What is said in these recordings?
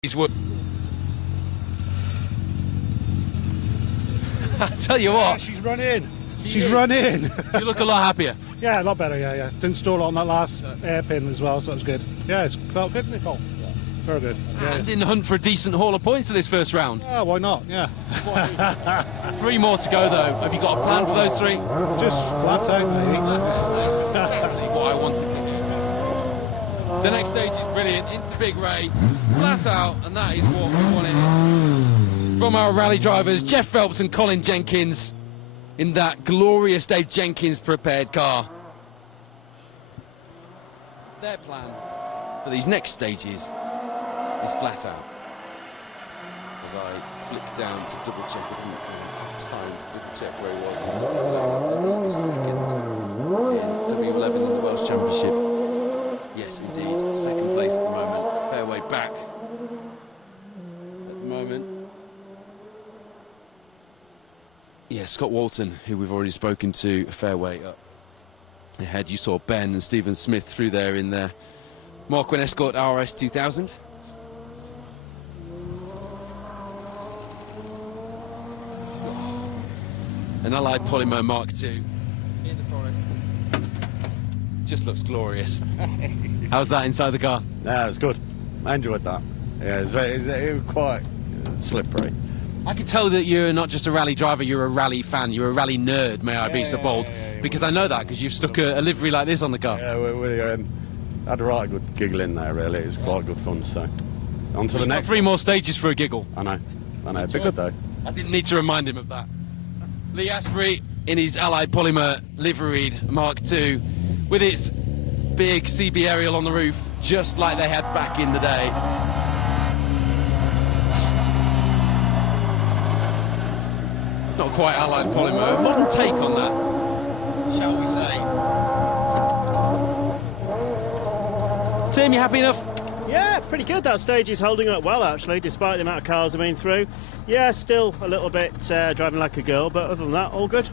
I tell you what. Yeah, she's run in. She's run in. You look a lot happier. Yeah, a lot better, yeah. Didn't stall on that last hairpin as well, so it was good. Yeah, it felt good, Nicole. Yeah. Very good. Yeah. And in the hunt for a decent haul of points for this first round. Yeah, why not? Yeah. 3 more to go, though. Have you got a plan for those 3? Just flat out, maybe. That's exactly what I wanted to do. The next stage is brilliant. Into Big Ray. Flat out, and that is what we wanted. From our rally drivers, Jeff Phelps and Colin Jenkins, in that glorious Dave Jenkins prepared car. Their plan for these next stages is flat out. As I flick down to double check, I didn't have time to double check where he was. He second in W11 in the Welsh Championship. Yes, indeed, second place at the moment. Fairway back at the moment. Yeah, Scott Walton, who we've already spoken to, fairway up ahead. You saw Ben and Stephen Smith through there in their Marquin Escort RS 2000. An Allied Polymer Mark II in the forest. Just looks glorious. How's that inside the car? Yeah, it's good. I enjoyed that. Yeah, it was quite slippery. I can tell that you're not just a rally driver, you're a rally fan, you're a rally nerd, may I be so bold, because I know that, because you've stuck a livery like this on the car. Yeah, we had a right good giggle in there, really. It's quite good fun, so on to the next. 3 more stages for a giggle. I know, it'd be good though. I didn't need to remind him of that. Lee Asprey in his Allied Polymer liveried Mark II, with its big CB aerial on the roof, just like they had back in the day. Not quite Allied Polymer, a modern take on that, shall we say. Tim, you happy enough? Yeah, pretty good. That stage is holding up well, actually, despite the amount of cars I've been through. Yeah, still a little bit driving like a girl, but other than that, all good.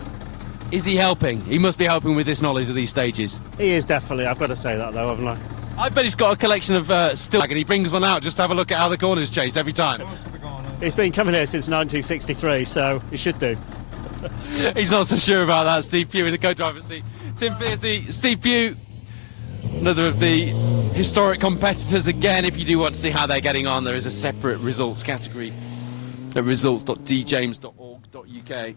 Is he helping? He must be helping with this knowledge of these stages. He is, definitely. I've got to say that, though, haven't I? I bet he's got a collection of still, and he brings one out just to have a look at how the corners change every time. He's been coming here since 1963, so he should do. He's not so sure about that. Steve Pugh in the co-driver's seat. Tim Pearcey, Steve Pugh, another of the historic competitors. Again, if you do want to see how they're getting on, there is a separate results category at results.djames.org.uk.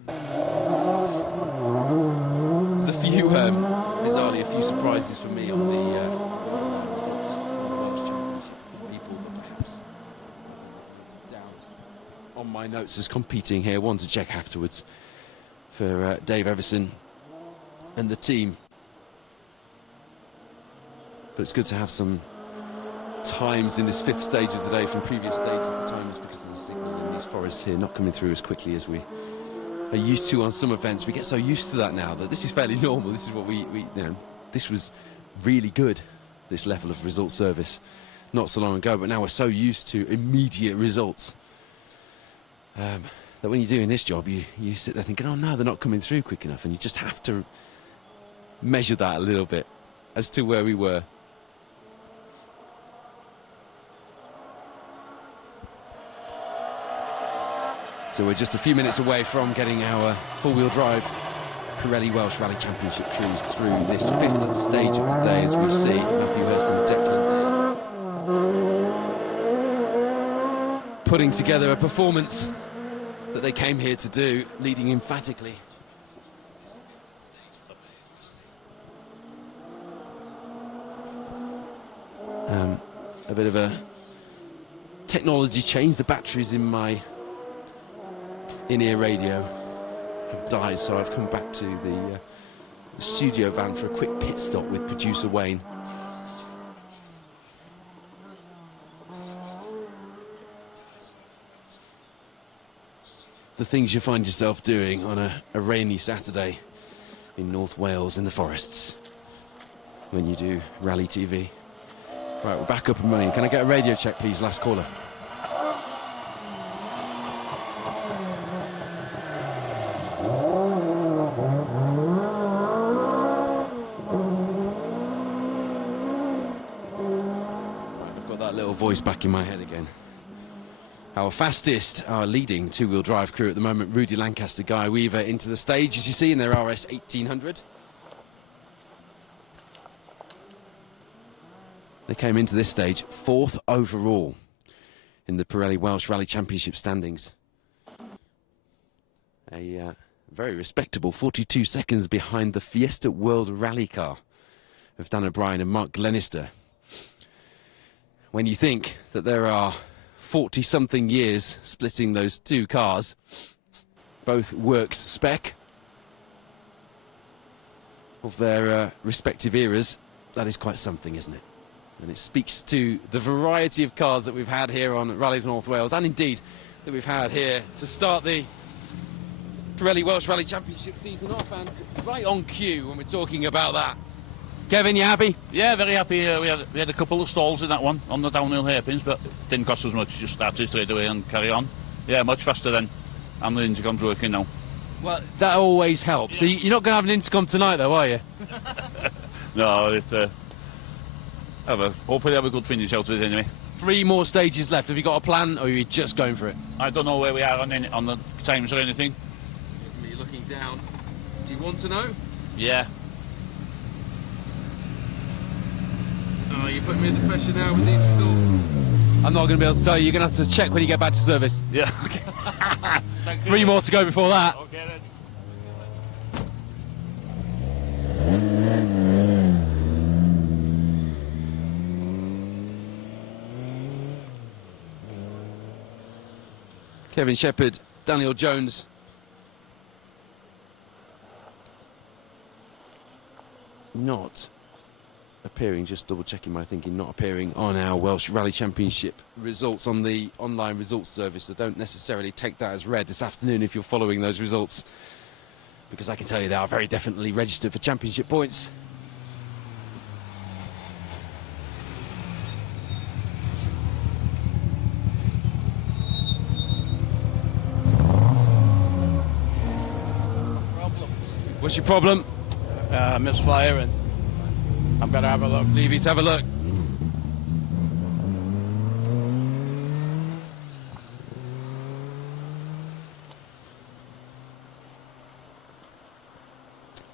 There's a few, bizarrely, a few surprises for me on the results of the Welsh Championship. People that perhaps down on my notes as competing here. One to check afterwards for Dave Everson and the team. But it's good to have some times in this 5th stage of the day from previous stages. The times, because of the signal in these forests here, not coming through as quickly as we are used to on some events. We get so used to that now that this is fairly normal. This is what we you know, this was really good, this level of result service, not so long ago, but now we're so used to immediate results that when you're doing this job, you sit there thinking, oh no, they're not coming through quick enough, and you just have to measure that a little bit as to where we were. So we're just a few minutes away from getting our four-wheel drive Pirelli Welsh Rally Championship cruise through this 5th stage of the day, as we see Matthew Hurst and Declan putting together a performance that they came here to do, leading emphatically. A bit of a technology change. The batteries in my in-ear radio have died, so I've come back to the studio van for a quick pit stop with producer Wayne. The things you find yourself doing on a rainy Saturday in North Wales in the forests when you do rally TV. Right, we're back up and running. Can I get a radio check, please? Last caller. Right, I've got that little voice back in my head again. our fastest, our leading two-wheel drive crew at the moment, Rudy Lancaster, Guy Weaver, into the stage, as you see, in their RS 1800. They came into this stage 4th overall in the Pirelli Welsh Rally Championship standings. A very respectable 42 seconds behind the Fiesta World Rally car of Dan O'Brien and Mark Glenister. When you think that there are 40-something years splitting those two cars, both works spec of their respective eras, that is quite something, isn't it? And it speaks to the variety of cars that we've had here on Rally of North Wales, and indeed that we've had here to start the Pirelli Welsh Rally Championship season off, and right on cue when we're talking about that. Kevin, you happy? Yeah, very happy. We had a couple of stalls in that one on the downhill hairpins, but it didn't cost us much. Just started straight away and carry on. Yeah, much faster than the intercom's working now. Well, that always helps. Yeah. So you're not going to have an intercom tonight, though, are you? No, hopefully have a good finish out of it anyway. 3 more stages left. Have you got a plan, or are you just going for it? I don't know where we are on the times or anything. Isn't it? You're looking down. Do you want to know? Yeah. Oh, you're putting me under pressure now with these results. I'm not going to be able to tell you. You're going to have to check when you get back to service. Yeah. Okay. 3 more to go before that. Okay then. Kevin Shepherd, Daniel Jones. Not appearing, just double checking my thinking, not appearing on our Welsh Rally Championship results on the online results service. So don't necessarily take that as read this afternoon if you're following those results, because I can tell you they are very definitely registered for championship points. What's your problem? Misfire, and I'm going to have a look. Leave you to have a look.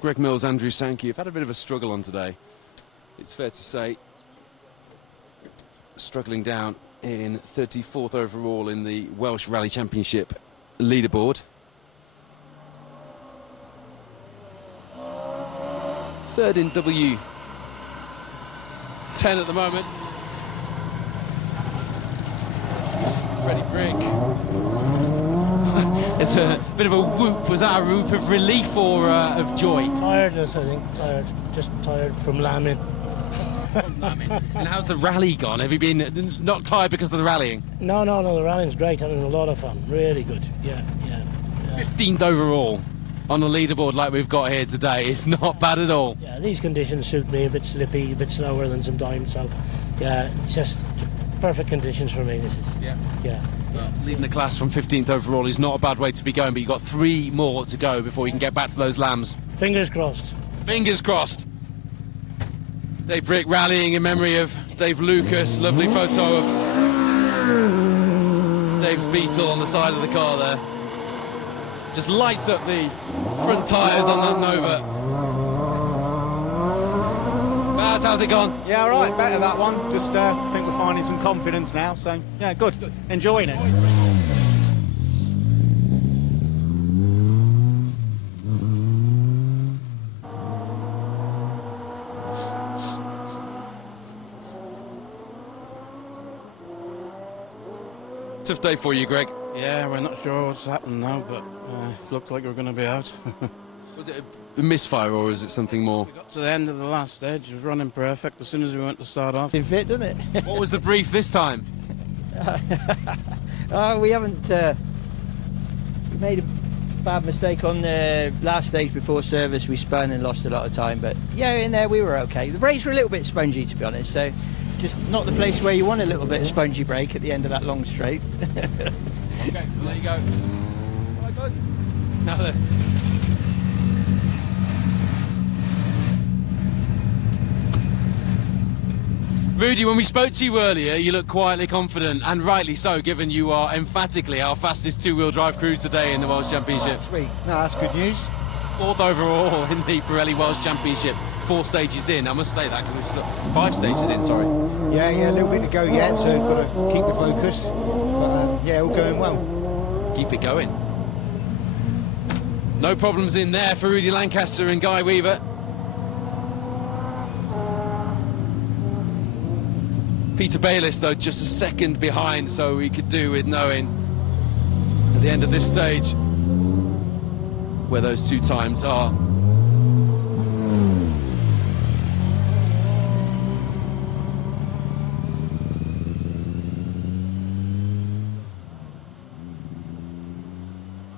Greg Mills, Andrew Sankey have had a bit of a struggle on today, it's fair to say. Struggling down in 34th overall in the Welsh Rally Championship leaderboard. 3rd in W10 at the moment. Freddie Brick. It's a bit of a whoop. Was that a whoop of relief or of joy? Tiredness, I think. Tired. Just tired from lambing. And how's the rally gone? Have you been not tired because of the rallying? No, the rallying's great. Having a lot of fun. Really good. Yeah. 15th overall on the leaderboard like we've got here today. It's not bad at all. Yeah, these conditions suit me. A bit slippy, a bit slower than sometimes. So, yeah, it's just perfect conditions for me. This is. Yeah. Well, leading the class from 15th overall is not a bad way to be going, but you've got 3 more to go before you can get back to those lambs. Fingers crossed. Fingers crossed. Dave Brick rallying in memory of Dave Lucas. Lovely photo of Dave's Beetle on the side of the car there. Just lights up the front tyres on that Nova. Baz, how's it gone? Yeah, all right, better that one. Just think we're finding some confidence now, so yeah, good. Enjoying it. Tough day for you, Greg. Yeah, we're not sure what's happened now, but it looks like we're going to be out. Was it a misfire or is it something more? We got to the end of the last stage, it was running perfect as soon as we went to start off. It's fit, doesn't it? What was the brief this time? We haven't. We made a bad mistake on the last stage before service. We spun and lost a lot of time, but yeah, in there we were okay. The brakes were a little bit spongy, to be honest, so just not the place where you want a little bit of spongy brake at the end of that long straight. Okay, well, there you go. Now then. Rudy, when we spoke to you earlier, you looked quietly confident, and rightly so, given you are emphatically our fastest two-wheel drive crew today in the Welsh Championship. Sweet. No, that's good news. 4th overall in the Pirelli Welsh Championship, 4 stages in. I must say that because we've still 5 stages in, sorry. Yeah, a little bit to go yet, so got to keep the focus. But yeah, all going well. Keep it going. No problems in there for Rudy Lancaster and Guy Weaver. Peter Bayliss, though, just a second behind, so we could do with knowing at the end of this stage where those 2 times are.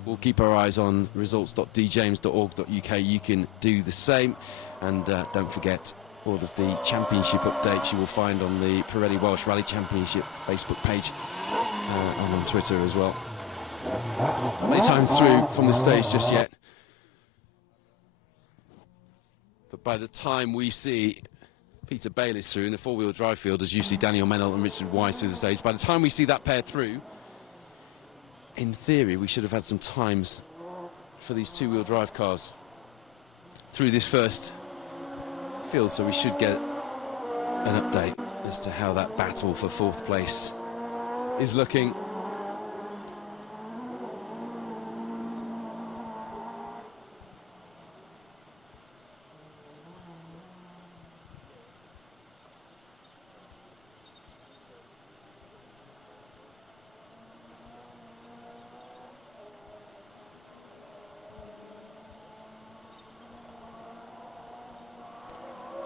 We'll keep our eyes on results.djames.org.uk. You can do the same, and don't forget all of the championship updates you will find on the Pirelli Welsh Rally Championship Facebook page and on Twitter as well. Not many times through from the stage just yet, but by the time we see Peter Bayliss through in the 4-wheel drive field, as you see Daniel Mennel and Richard Wise through the stage, by the time we see that pair through, in theory we should have had some times for these 2-wheel drive cars through this first field, so we should get an update as to how that battle for 4th place is looking.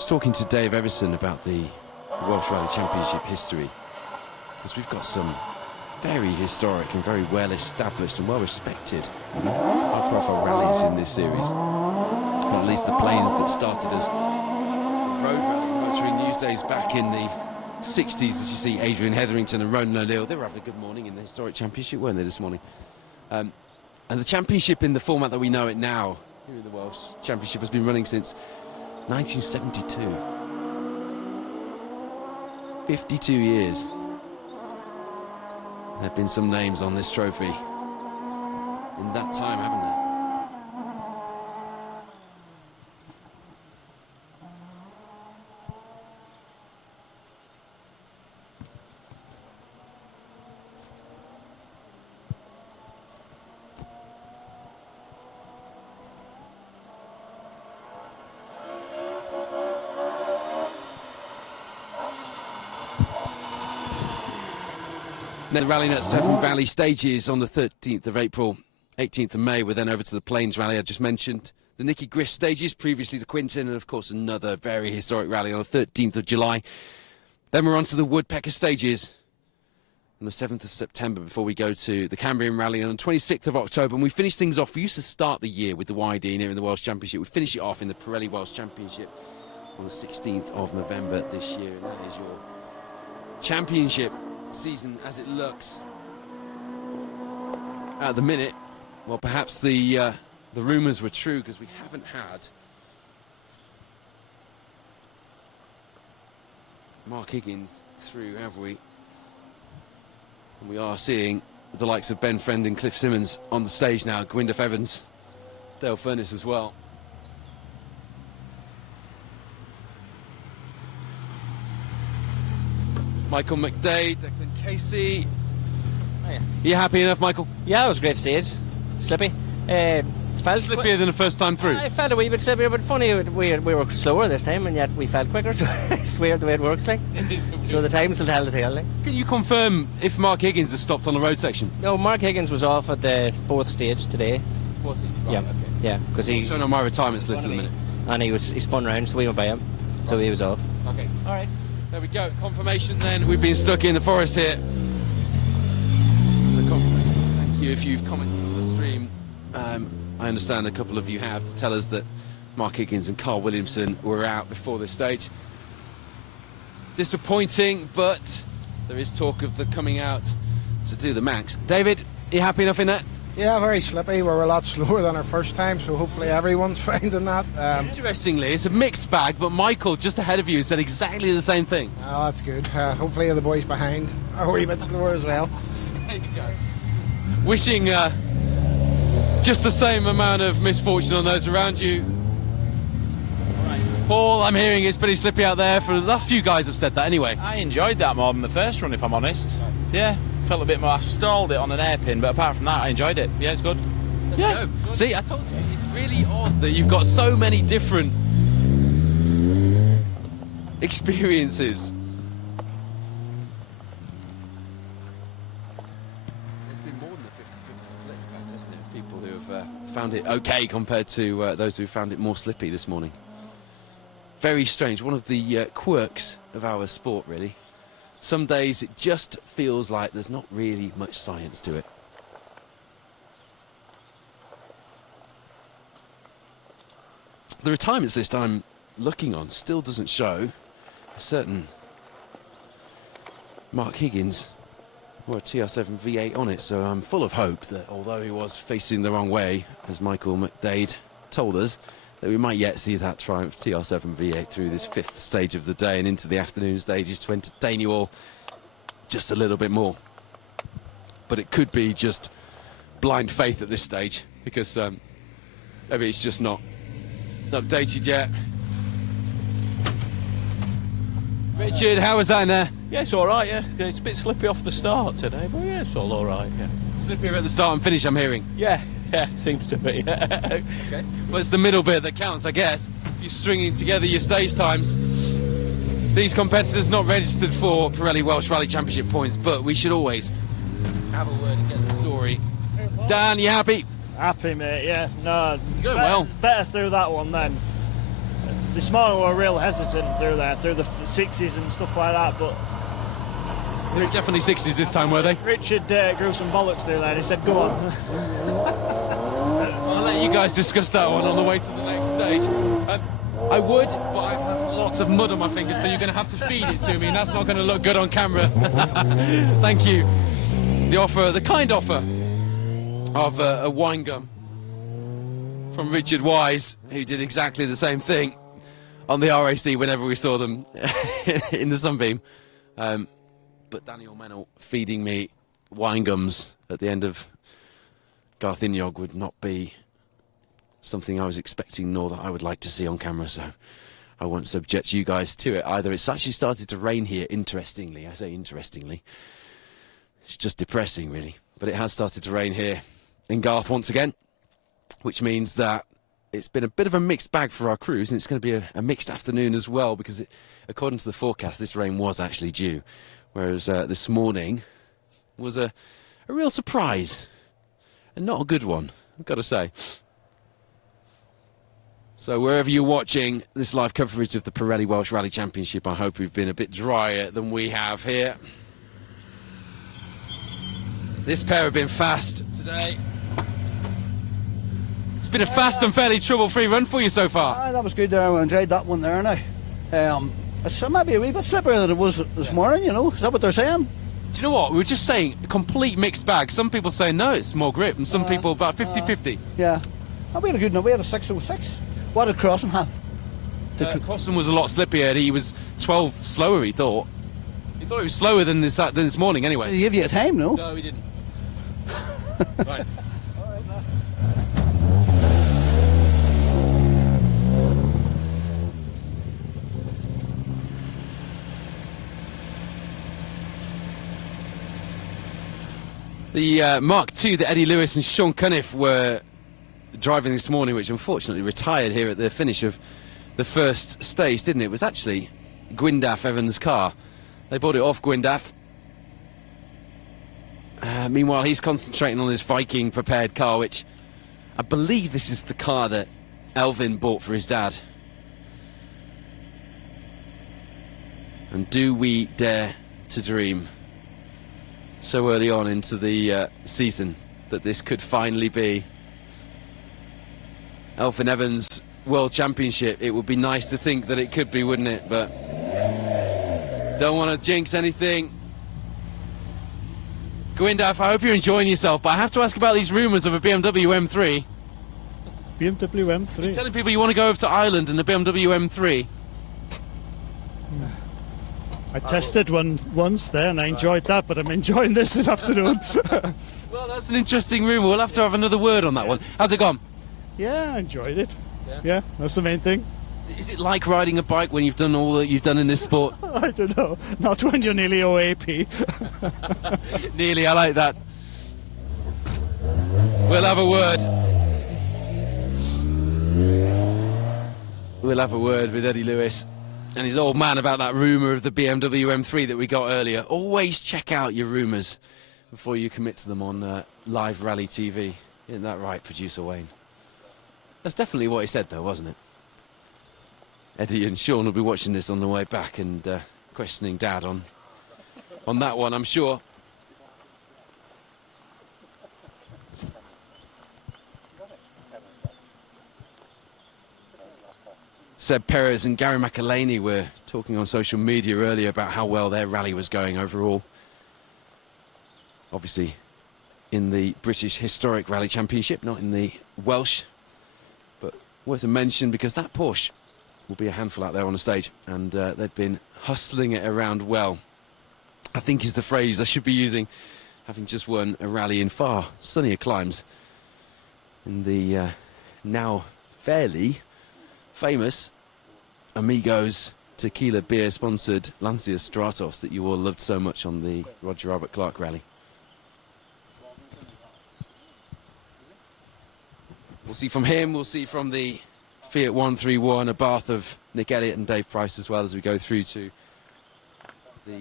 Talking to Dave Everson about the Welsh Rally Championship history, because we've got some very historic and very well established and well respected high-profile rallies in this series. Or at least the planes that started as road rally motoring news days back in the 60s, as you see Adrian Hetherington and Ronan O'Neill. They were having a good morning in the historic championship, weren't they, this morning? And the championship in the format that we know it now here in the Welsh Championship has been running since 1972. 52 years. There have been some names on this trophy in that time, haven't there? The rallying at Severn Valley stages on the 13th of April, 18th of May. We're then over to the Plains Rally I just mentioned. The Nicky Grist stages, previously the Quinton, and of course another very historic rally on the 13th of July. Then we're on to the Woodpecker stages on the 7th of September before we go to the Cambrian Rally on the 26th of October. And we finish things off. We used to start the year with the YD here in the Welsh Championship. We finish it off in the Pirelli Welsh Championship on the 16th of November this year. And that is your championship season as it looks at the minute. Well, perhaps the rumours were true, because we haven't had Mark Higgins through, have we? And we are seeing the likes of Ben Friend and Cliff Simmons on the stage now. Gwyndaf Evans, Dale Furness as well. Michael McDade, Declan Casey. Oh, yeah. Are you happy enough, Michael? Yeah, it was a great stage. Slippy. Felt slippier than the first time through. I felt a wee bit slippier, but funny, we were slower this time, and yet we felt quicker. So I swear the way it works, like. So the times will tell the tale, like. Can you confirm if Mark Higgins has stopped on the road section? No, Mark Higgins was off at the 4th stage today. Was he? Right, yeah, okay. yeah, because he. Showing on my retirements list in a minute. And he spun round, so we went by him, so he was off. Okay. All right. There we go. Confirmation then. We've been stuck in the forest here. So confirmation. Thank you if you've commented on the stream. I understand a couple of you have to tell us that Mark Higgins and Carl Williamson were out before this stage. Disappointing, but there is talk of them coming out to do the Manx. David, are you happy enough in that? Yeah, very slippy. We're a lot slower than our first time, so hopefully everyone's finding that. Interestingly, it's a mixed bag, but Michael, just ahead of you, said exactly the same thing. Oh, that's good. Hopefully the boys behind are a wee bit slower as well. There you go. Wishing just the same amount of misfortune on those around you. Paul, I'm hearing it's pretty slippy out there. For the last few guys have said that anyway. I enjoyed that more than the first run, if I'm honest. Yeah, felt a bit more. I stalled it on an hairpin, but apart from that, I enjoyed it. Yeah, it's good. Yeah. See, I told you, it's really odd that you've got so many different experiences. There's been more than a 50-50 split, in fact, hasn't it? People who have found it okay compared to those who found it more slippy this morning. Very strange, one of the quirks of our sport, really. Some days it just feels like there's not really much science to it. The retirements list I'm looking on still doesn't show a certain Mark Higgins or a TR7 V8 on it, so I'm full of hope that although he was facing the wrong way, as Michael McDade told us, that we might yet see that Triumph TR7 V8 through this 5th stage of the day and into the afternoon stages to entertain you all just a little bit more. But it could be just blind faith at this stage, because maybe it's just not updated yet. Richard, how was that in there? Yeah, it's all right, yeah. It's a bit slippy off the start today, but yeah, it's all right, yeah. Slippier at the start and finish, I'm hearing. Yeah, seems to be. Okay. Well, it's the middle bit that counts, I guess. If you're stringing together your stage times. These competitors not registered for Pirelli Welsh Rally Championship points, but we should always have a word and get the story. Dan, you happy? Happy, mate, yeah. No, going well. Better through that one then. This morning we were real hesitant through there, through the 60s and stuff like that, but... They were definitely 60s this time, were they? Richard grew some bollocks through there, he said, go on. I'll let you guys discuss that one on the way to the next stage. I would, but I have lots of mud on my fingers, so you're going to have to feed it to me, and that's not going to look good on camera. Thank you. The kind offer of a wine gum from Richard Wise, who did exactly the same thing on the RAC whenever we saw them in the Sunbeam. But Daniel Mennel feeding me wine gums at the end of Garth Inyog would not be something I was expecting, nor that I would like to see on camera, so I won't subject you guys to it either. It's actually started to rain here, interestingly. I say interestingly. It's just depressing, really. But it has started to rain here in Garth once again, which means that it's been a bit of a mixed bag for our crews, and it's going to be a mixed afternoon as well, because according to the forecast, this rain was actually due, whereas this morning was a real surprise, and not a good one, I've got to say. So wherever you're watching this live coverage of the Pirelli Welsh Rally Championship, I hope we've been a bit drier than we have here. This pair have been fast today. It's been a fast and fairly trouble-free run for you so far. That was good there. I enjoyed that one there now. It's maybe a wee bit slipperier than it was this morning, you know. Is that what they're saying? Do you know what? We were just saying a complete mixed bag. Some people say no, it's more grip, and some people about 50-50. Yeah. We had a good enough. We had a 606. What did Crossan have? Crossan was a lot slippier. He was 12 slower, he thought. He thought he was slower than this morning, anyway. Did he give you a time, no? No, he didn't. Right. The Mark II that Eddie Lewis and Sean Cunniff were driving this morning, which unfortunately retired here at the finish of the first stage, didn't it? It was actually Gwyndaf Evans' car. They bought it off Gwyndaf. Meanwhile, he's concentrating on his Viking prepared car, which I believe this is the car that Elvin bought for his dad. And do we dare to dream so early on into the season that this could finally be Elfyn Evans World Championship? It would be nice to think that it could be, wouldn't it? But don't want to jinx anything. Gwyndaf, I hope you're enjoying yourself, but I have to ask about these rumours of a BMW M3. BMW M3? You're telling people you want to go over to Ireland in a BMW M3? I tested one once there and I enjoyed that, but I'm enjoying this afternoon. Well, that's an interesting rumour. We'll have to have another word on that one. How's it gone? Yeah, I enjoyed it. Yeah, that's the main thing. Is it like riding a bike when you've done all that you've done in this sport? I don't know. Not when you're nearly OAP. Nearly, I like that. We'll have a word. We'll have a word with Eddie Lewis and his old man about that rumour of the BMW M3 that we got earlier. Always check out your rumours before you commit to them on live rally TV. Isn't that right, producer Wayne? That's definitely what he said, though, wasn't it? Eddie and Sean will be watching this on the way back and questioning Dad on that one, I'm sure. Seb Perez and Gary McElhaney were talking on social media earlier about how well their rally was going overall. Obviously, in the British Historic Rally Championship, not in the Welsh. But worth a mention because that Porsche will be a handful out there on the stage, and they've been hustling it around well, I think is the phrase I should be using, having just won a rally in far sunnier climes in the now fairly famous Amigos tequila beer sponsored Lancia Stratos that you all loved so much on the Roger Albert Clark rally. We'll see from him, we'll see from the Fiat 131, a bath of Nick Elliott and Dave Price as well as we go through to the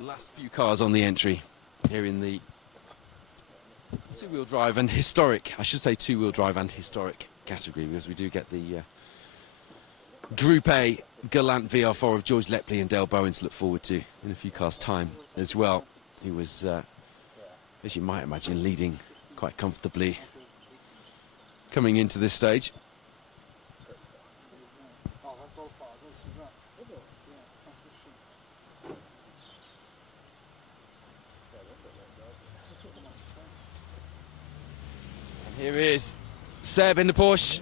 last few cars on the entry here in the two-wheel drive and historic, I should say two-wheel drive and historic category, because we do get the Group A Galant VR4 of George Lepley and Dale Bowen to look forward to in a few cars' time as well. He was, as you might imagine, leading quite comfortably coming into this stage. And here is Seb in the Porsche.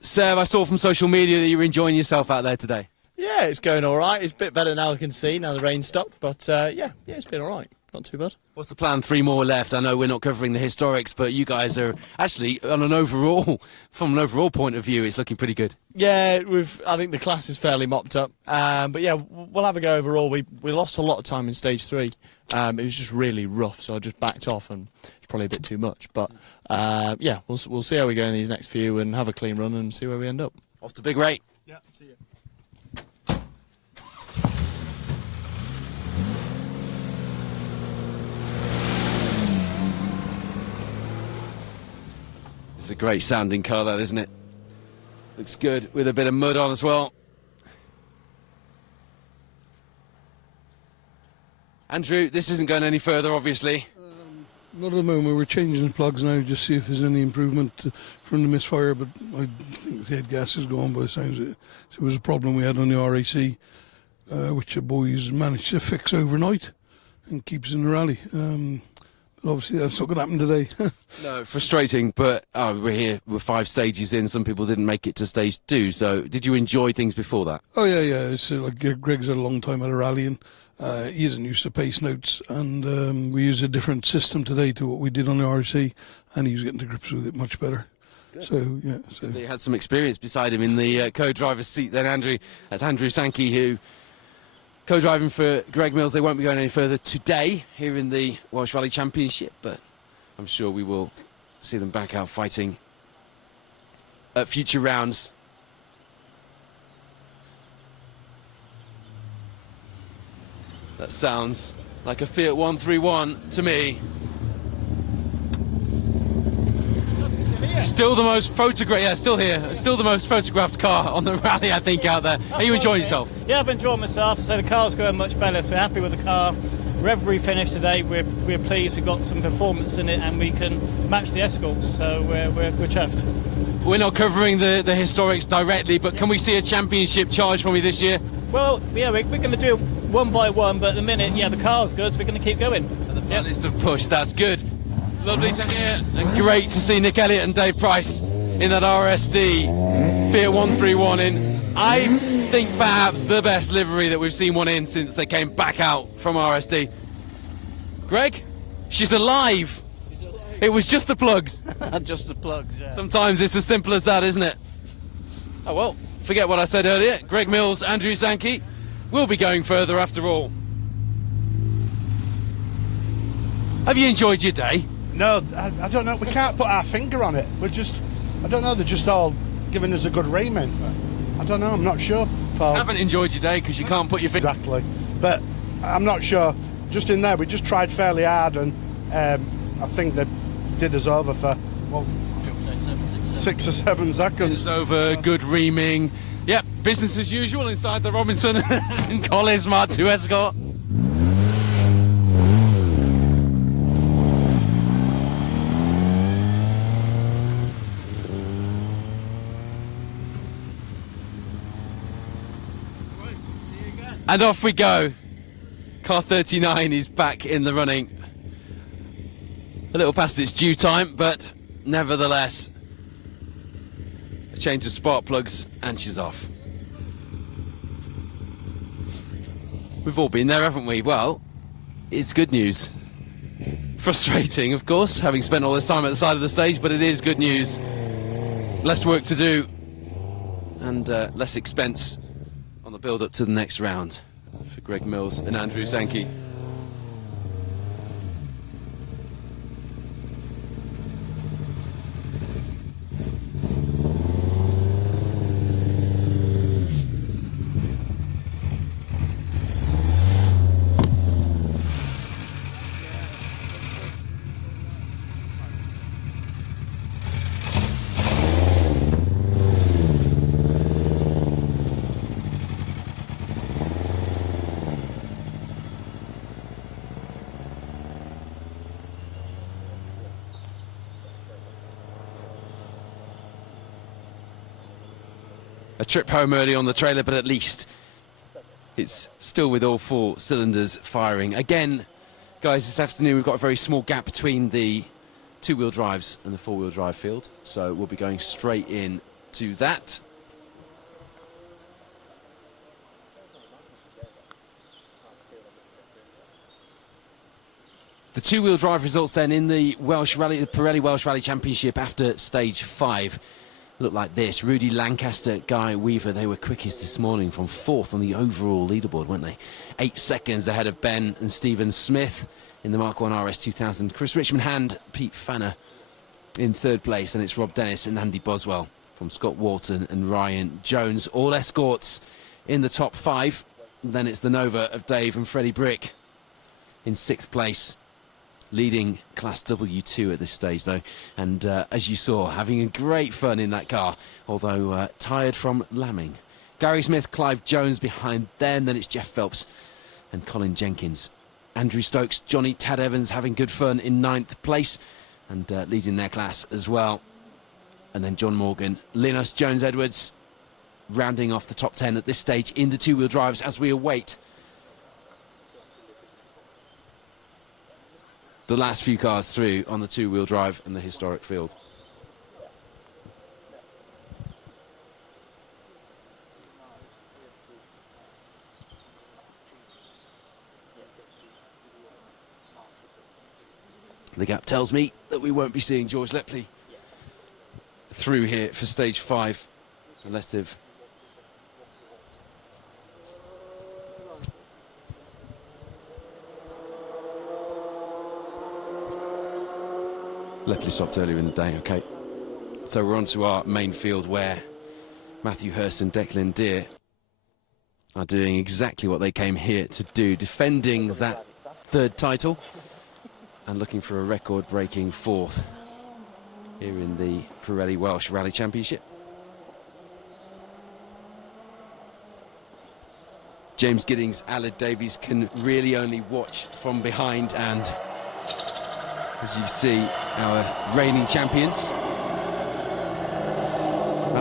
Seb, I saw from social media that you were enjoying yourself out there today. Yeah, it's going all right. It's a bit better now, I can see, now the rain stopped. But, yeah, it's been all right. Not too bad. What's the plan? 3 more left. I know we're not covering the historics, but you guys are actually, on an overall, from an overall point of view, it's looking pretty good. Yeah, I think the class is fairly mopped up. But, yeah, we'll have a go overall. We lost a lot of time in stage 3. It was just really rough, so I just backed off, and it's probably a bit too much. But, yeah, we'll see how we go in these next few and have a clean run and see where we end up. Off to Big Ray. Yeah, see you. It's a great sounding car, that, isn't it? Looks good with a bit of mud on as well. Andrew, this isn't going any further, obviously. Not at the moment. We're changing the plugs now, just see if there's any improvement from the misfire, but I think the head gas is gone by the sounds of it. So it was a problem we had on the RAC, which the boys managed to fix overnight and keep us in the rally. But obviously that's not going to happen today. No, frustrating, but we're here, we're 5 stages in. Some people didn't make it to stage 2, so did you enjoy things before that? Oh, yeah. It's like Greg's had a long time at a rallying. He isn't used to pace notes, and we use a different system today to what we did on the RC, and he was getting to grips with it much better. Good. So, yeah. So he had some experience beside him in the co-driver's seat then, Andrew. That's Andrew Sankey, who co-driving for Greg Mills. They won't be going any further today here in the Welsh Rally Championship, but I'm sure we will see them back out fighting at future rounds. That sounds like a Fiat 131 to me. Still the most photographed, yeah, still here. Still the most photographed car on the rally, I think, out there. Are you enjoying yourself? Yeah, I've enjoyed myself. So the car's going much better, so we're happy with the car. Wherever we finish today, we're pleased. We've got some performance in it, and we can match the Escorts, so we're chuffed. we're not covering the historics directly, but can we see a championship charge from you this year? Well, yeah, we're going to do it one by one, but at the minute, yeah, the car's good, so we're going to keep going. And the plan is to push, that's good. Lovely to hear, and great to see Nick Elliott and Dave Price in that RSD Fiat 131 in, I think, perhaps the best livery that we've seen one in since they came back out from RSD. Greg, she's alive. It was just the plugs. Just the plugs, yeah. Sometimes it's as simple as that, isn't it? Oh well, forget what I said earlier. Greg Mills, Andrew Sankey will be going further after all. Have you enjoyed your day? No, I don't know. We can't put our finger on it. We're just, I don't know, they're just all giving us a good reaming. I don't know, I'm not sure, Paul. You haven't enjoyed your day because you can't put your finger... Exactly. But I'm not sure. Just in there, we just tried fairly hard, and I think they did us over for, well, 6 or 7 seconds. It's over, good reaming. Yep, business as usual inside the Robinson and Collins Mark II Escort. And off we go. Car 39 is back in the running. A little past its due time, but nevertheless, a change of spark plugs and she's off. We've all been there, haven't we? Well, it's good news. Frustrating, of course, having spent all this time at the side of the stage, but it is good news. Less work to do and less expense on the build-up to the next round for Greg Mills and Andrew Sankey. A trip home early on the trailer, but at least it's still with all 4 cylinders firing. Again, guys, this afternoon we've got a very small gap between the 2-wheel drives and the 4-wheel drive field, so we'll be going straight in to that. The 2-wheel drive results then in the Welsh Rally, the Pirelli Welsh Rally Championship after stage 5. Look like this. Rudy Lancaster, Guy Weaver, they were quickest this morning from 4th on the overall leaderboard, weren't they? 8 seconds ahead of Ben and Stephen Smith in the Mark 1 RS 2000. Chris Richmond Hand, Pete Fanner in 3rd place, and it's Rob Dennis and Andy Boswell from Scott Walton and Ryan Jones. All escorts in the top 5. Then it's the Nova of Dave and Freddie Brick in 6th place. Leading Class W2 at this stage, though, and as you saw, having a great fun in that car, although tired from lambing. Gary Smith, Clive Jones behind them, then it's Jeff Phelps and Colin Jenkins. Andrew Stokes, Johnny Tad Evans having good fun in 9th place and leading their class as well. And then John Morgan, Linus Jones-Edwards rounding off the top 10 at this stage in the 2-wheel drives as we await the last few cars through on the 2-wheel drive and the historic field. The gap tells me that we won't be seeing George Lepley through here for stage 5 unless they've Lepley stopped earlier in the day, okay. So we're on to our main field where Matthew Hurst and Declan Deere are doing exactly what they came here to do, defending that 3rd title and looking for a record-breaking 4th here in the Pirelli Welsh Rally Championship. James Giddings, Aled Davies can really only watch from behind, and as you see, our reigning champions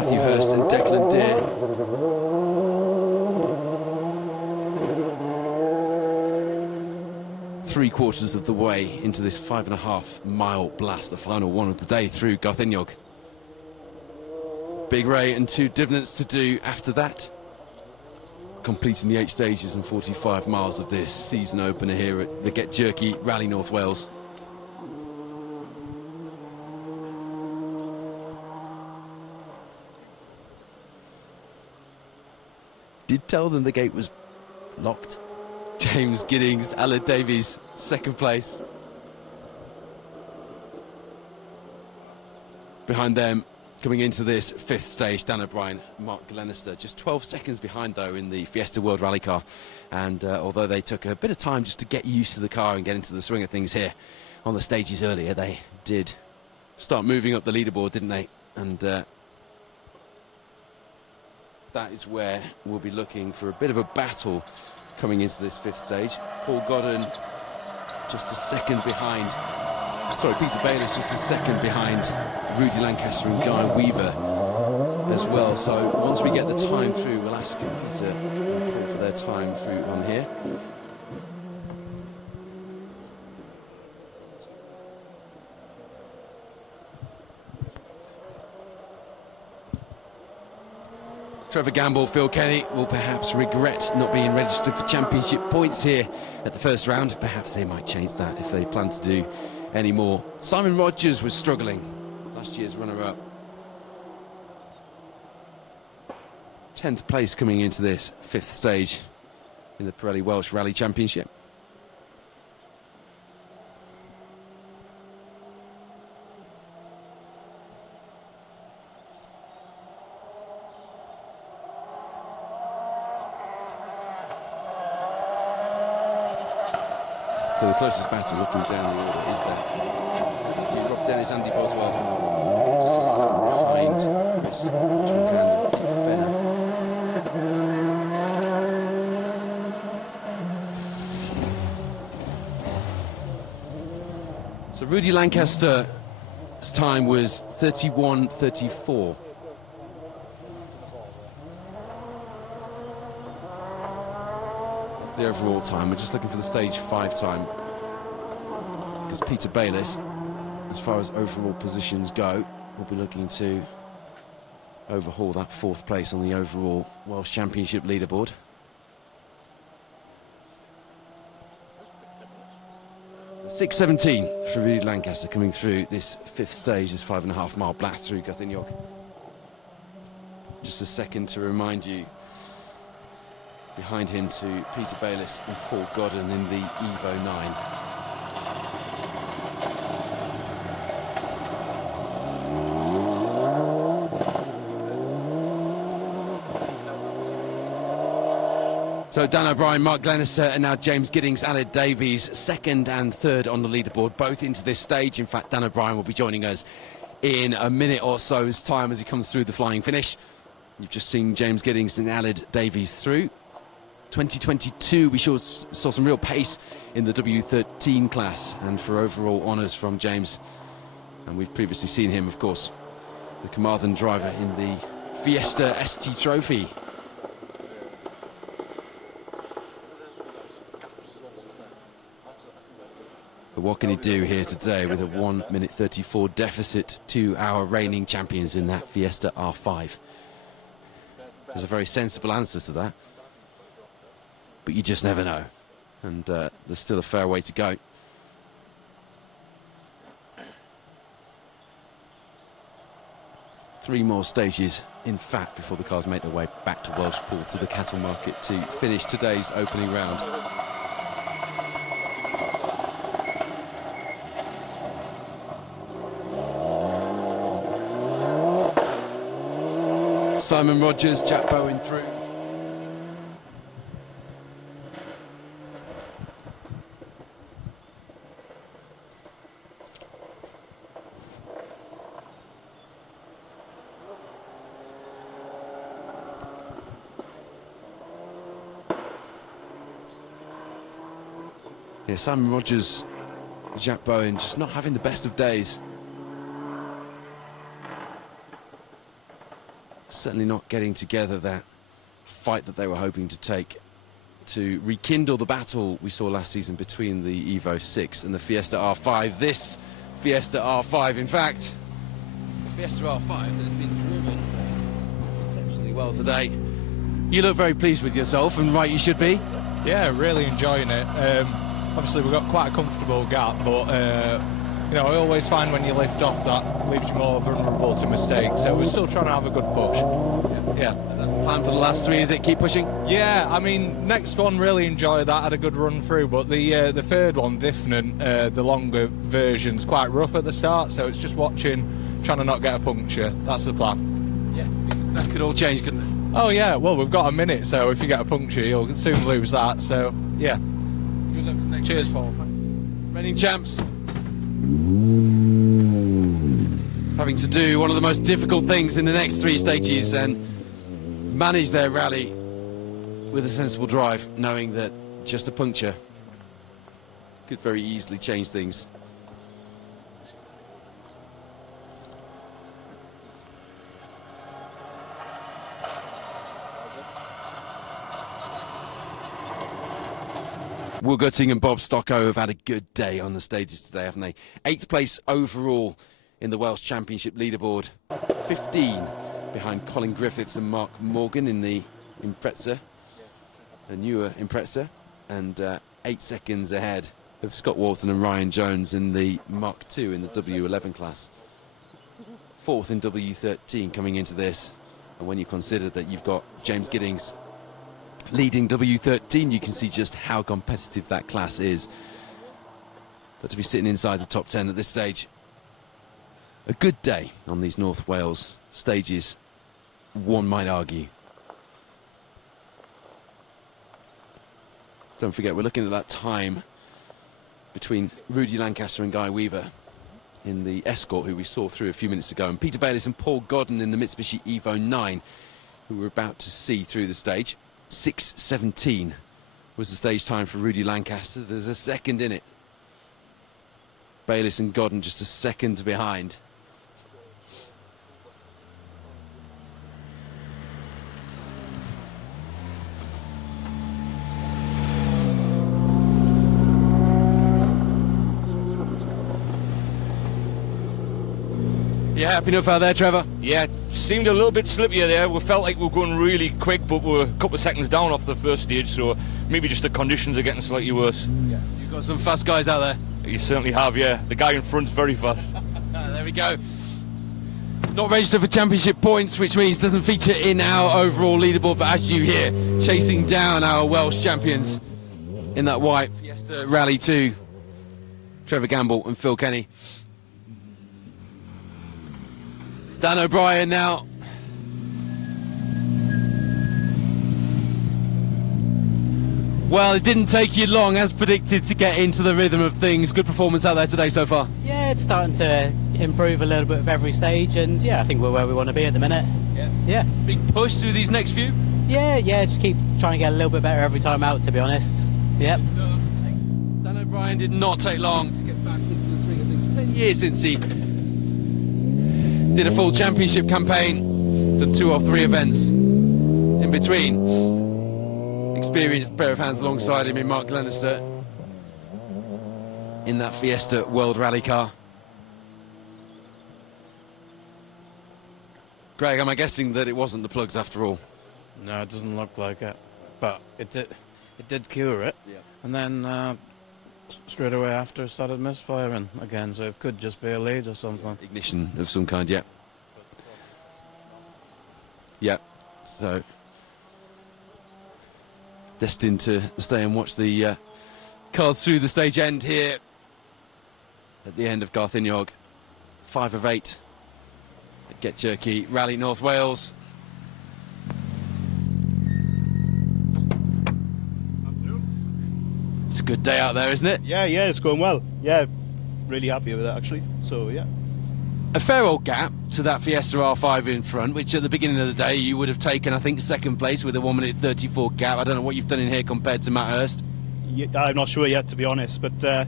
Matthew Hurst and Declan Deer. Three-quarters of the way into this 5.5-mile blast, the final one of the day through Garthinog. Big Ray and 2 divnants to do after that, completing the 8 stages and 45 miles of this season opener here at the Get Jerky Rally North Wales. Did tell them the gate was locked. James Giddings, Aled Davies, second place. Behind them, coming into this 5th stage, Dan O'Brien, Mark Glenister, just 12 seconds behind though in the Fiesta World Rally car. And although they took a bit of time just to get used to the car and get into the swing of things here on the stages earlier, they did start moving up the leaderboard, didn't they? And that is where we'll be looking for a bit of a battle coming into this 5th stage. Paul Godden just a second behind. Sorry, Peter Bayliss just a second behind Rudy Lancaster and Guy Weaver as well. So once we get the time through, we'll ask Peter and Paul for their time through on here. Trevor Gamble, Phil Kenny will perhaps regret not being registered for championship points here at the first round. Perhaps they might change that if they plan to do any more. Simon Rogers was struggling, last year's runner-up. 10th place coming into this 5th stage in the Pirelli Welsh Rally Championship. So the closest battle looking down the order is that Rob Dennis, Andy Boswell, just a second behind Chris McCann, fair. So Rudy Lancaster's time was 31:34. The overall time. We're just looking for the stage 5 time, because Peter Bayliss, as far as overall positions go, will be looking to overhaul that 4th place on the overall Welsh Championship leaderboard. .6:17 for Rudy Lancaster coming through this 5th stage, this 5.5-mile blast through Garthinog. Just a second to remind you, behind him to Peter Bayliss and Paul Godden in the Evo 9. So Dan O'Brien, Mark Glenister and now James Giddings, Aled Davies, 2nd and 3rd on the leaderboard, both into this stage. In fact, Dan O'Brien will be joining us in a minute or so's time as he comes through the flying finish. You've just seen James Giddings and Aled Davies through. 2022 we saw some real pace in the W13 class and for overall honours from James, and we've previously seen him, of course, the Carmarthen driver in the Fiesta ST Trophy. But what can he do here today with a 1:34 deficit to our reigning champions in that Fiesta R5? There's a very sensible answer to that, but you just never know, and there's still a fair way to go. Three more stages, in fact, before the cars make their way back to Welshpool to the cattle market to finish today's opening round. Simon Rogers, Jack Bowen through. Yeah, Simon Rogers, Jack Bowen just not having the best of days. certainly not getting together that fight that they were hoping to take to rekindle the battle we saw last season between the Evo 6 and the Fiesta R5. This Fiesta R5, in fact, the Fiesta R5 that has been driven exceptionally well today. You look very pleased with yourself, and right you should be. Yeah, really enjoying it. Obviously we've got quite a comfortable gap, but you know, I always find when you lift off that leaves you more vulnerable to mistakes, so we're still trying to have a good push. Yeah. And that's the plan for the last three, is it? Keep pushing? Yeah, I mean, next one, really enjoyed that, had a good run through, but the third one, Diffnan, the longer version's quite rough at the start, so it's just watching, trying to not get a puncture. That's the plan. Yeah, because that could all change, couldn't it? Oh yeah, well, we've got a minute, so if you get a puncture, you'll soon lose that, so yeah. Good luck for the next Cheers, Paul. Reigning champs. Having to do one of the most difficult things in the next three stages and manage their rally with a sensible drive, knowing that just a puncture could very easily change things. Will Gutting and Bob Stocko have had a good day on the stages today, haven't they? 8th place overall in the Welsh Championship leaderboard. 15 behind Colin Griffiths and Mark Morgan in the Impreza, the newer Impreza, and 8 seconds ahead of Scott Walton and Ryan Jones in the Mark II in the W11 class. 4th in W13 coming into this, and when you consider that you've got James Giddings leading W13, you can see just how competitive that class is. But to be sitting inside the top 10 at this stage, a good day on these North Wales stages, one might argue. Don't forget, we're looking at that time between Rudy Lancaster and Guy Weaver in the Escort, who we saw through a few minutes ago, and Peter Bayliss and Paul Godden in the Mitsubishi Evo 9, who we're about to see through the stage. 6:17 was the stage time for Rudy Lancaster. There's a second in it. Bayliss and Godden just a second behind. Yeah, happy enough out there, Trevor? Yeah, it seemed a little bit slippier there. We felt like we were going really quick, but we were a couple of seconds down off the first stage, so maybe just the conditions are getting slightly worse. Yeah, you've got some fast guys out there. You certainly have, yeah. The guy in front's very fast. There we go. Not registered for championship points, which means doesn't feature in our overall leaderboard, but as you hear, chasing down our Welsh champions in that white Fiesta Rally 2, Trevor Gamble and Phil Kenny. Dan O'Brien now. Well, it didn't take you long, as predicted, to get into the rhythm of things. Good performance out there today so far. Yeah, it's starting to improve a little bit with every stage, and yeah, I think we're where we want to be at the minute. Yeah. Big push through these next few? Yeah, just keep trying to get a little bit better every time out, to be honest. Yep. Dan O'Brien did not take long to get back into the swing of things. 10 years since he did a full championship campaign, done 2 or 3 events in between. Experienced pair of hands alongside him in Mark Glenister in that Fiesta World Rally car. Greg, am I guessing that it wasn't the plugs after all? No, it doesn't look like it, but it did cure it, and then straight away after started misfiring again, so it could just be a lead or something. Ignition of some kind, yeah. Yeah, so destined to stay and watch the cars through the stage end here at the end of Garthinog. 5 of 8 at Get Jerky Rally North Wales. It's a good day out there, isn't it? Yeah, it's going well. Yeah, really happy with it actually. So yeah. A fair old gap to that Fiesta R5 in front, which at the beginning of the day you would have taken, I think, 2nd place with a 1:34 gap. I don't know what you've done in here compared to Matt Hurst. Yeah, I'm not sure yet, to be honest, but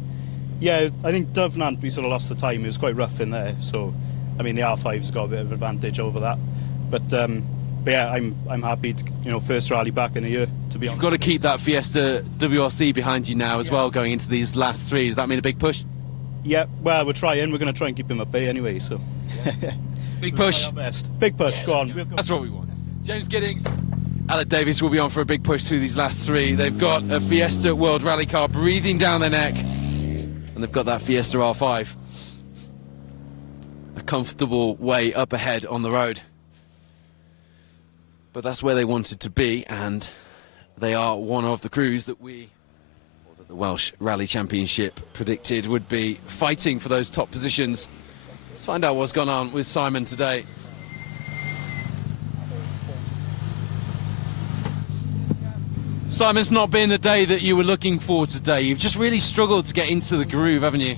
yeah, I think Dyfnant, we sort of lost the time. It was quite rough in there, so I mean the R5's got a bit of advantage over that. But but yeah, I'm happy to, first rally back in a year, to be honest. You've got to keep that Fiesta WRC behind you now as well, going into these last three. Does that mean a big push? Yeah, well, we're trying. We're going to try and keep him at bay anyway, so. Big push. Big push, go on. That's what we want. James Giddings, Alec Davis will be on for a big push through these last three. They've got a Fiesta World Rally car breathing down their neck, and they've got that Fiesta R5. A comfortable way up ahead on the road. But that's where they wanted to be, and they are one of the crews that the Welsh Rally Championship predicted would be fighting for those top positions. Let's find out what's gone on with Simon today. Simon, it's not been the day that you were looking for today. You've just really struggled to get into the groove, haven't you?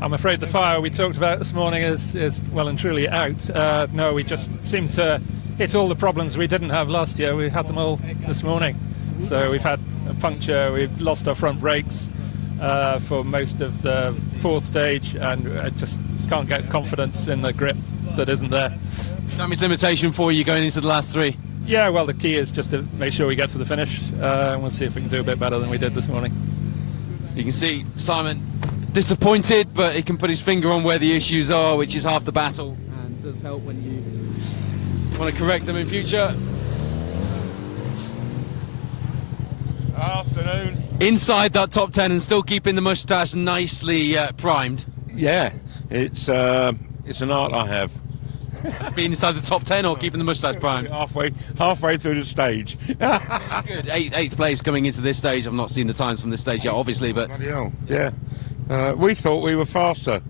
I'm afraid the fire we talked about this morning is well and truly out. No, we just seem to hit all the problems we didn't have last year. We had them all this morning. So we've had a puncture, we've lost our front brakes for most of the fourth stage, and I just can't get confidence in the grip that isn't there. Damage limitation for you going into the last three? Yeah, well, the key is just to make sure we get to the finish, and we'll see if we can do a bit better than we did this morning. You can see Simon disappointed, but he can put his finger on where the issues are, which is half the battle, and does help when you want to correct them in future. Afternoon. Inside that top 10 and still keeping the moustache nicely primed. Yeah, it's an art I have. Being inside the top 10 or keeping the moustache primed? Halfway through the stage. Good. Eighth place coming into this stage. I've not seen the times from this stage yet, obviously, but... Bloody hell. Yeah. We thought we were faster,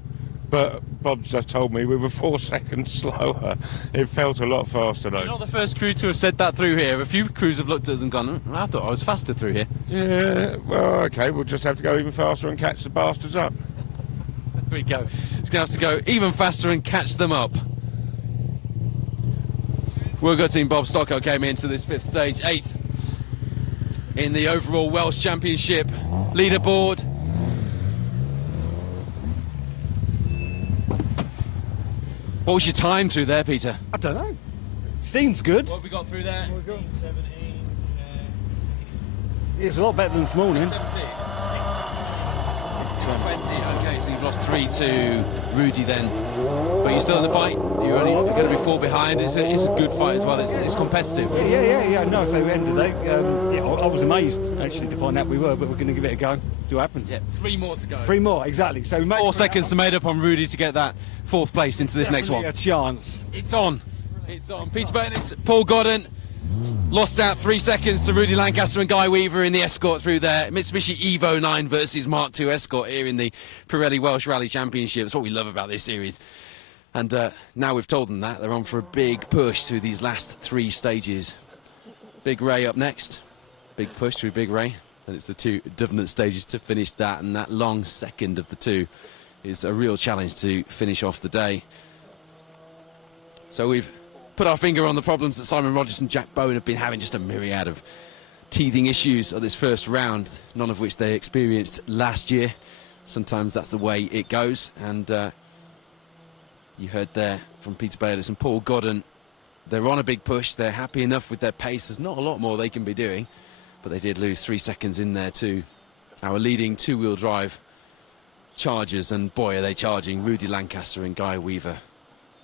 but Bob just told me we were 4 seconds slower. It felt a lot faster, though. You're not the first crew to have said that through here. A few crews have looked at us and gone, I thought I was faster through here. Yeah, well, OK, we'll just have to go even faster and catch the bastards up. There we go. It's going to have to go even faster and catch them up. World Cup team Bob Stocko came into this fifth stage, 8th in the overall Welsh Championship leaderboard. What was your time through there, Peter? I don't know. Seems good. What have we got through there? We're going 17. It's a lot better than this morning. 6:20. Okay, so you've lost 3 to Rudy then, but you're still in the fight. You're only going to be 4 behind. It's a good fight as well. It's competitive. Yeah. No, so we ended it. I was amazed actually to find out we were, but we're going to give it a go. See what happens. Yeah, 3 more to go. 3 more, exactly. So 4 seconds to made up on Rudy to get that 4th place into this next one. A chance. It's on. It's on. Peter Bayliss, Paul Godden. Lost out 3 seconds to Rudy Lancaster and Guy Weaver in the Escort through there. Mitsubishi Evo 9 versus Mark II Escort here in the Pirelli Welsh Rally Championship. That's what we love about this series. And now we've told them that. They're on for a big push through these last 3 stages. Big Ray up next. Big push through Big Ray. And it's the 2 Dovenant stages to finish that. And that long second of the 2 is a real challenge to finish off the day. So we've put our finger on the problems that Simon Rogers and Jack Bowen have been having, just a myriad of teething issues at this first round, none of which they experienced last year. Sometimes that's the way it goes, and you heard there from Peter Bayliss and Paul Godden. They're on a big push, they're happy enough with their pace. There's not a lot more they can be doing, but they did lose 3 seconds in there to our leading 2-wheel drive chargers, and boy are they charging, Rudy Lancaster and Guy Weaver.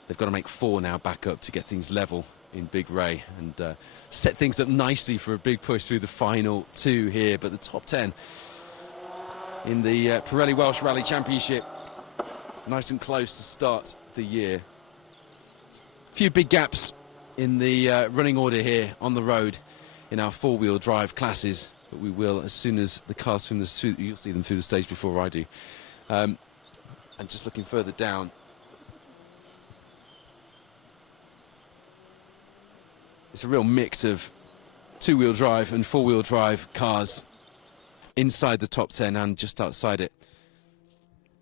They've got to make 4 now back up to get things level in Big Ray and set things up nicely for a big push through the final 2 here. But the top 10 in the Pirelli Welsh Rally Championship, nice and close to start the year. A few big gaps in the running order here on the road in our 4-wheel drive classes, but we will as soon as the cars from the you'll see them through the stage before I do. And just looking further down, it's a real mix of 2-wheel drive and 4-wheel drive cars inside the top 10 and just outside it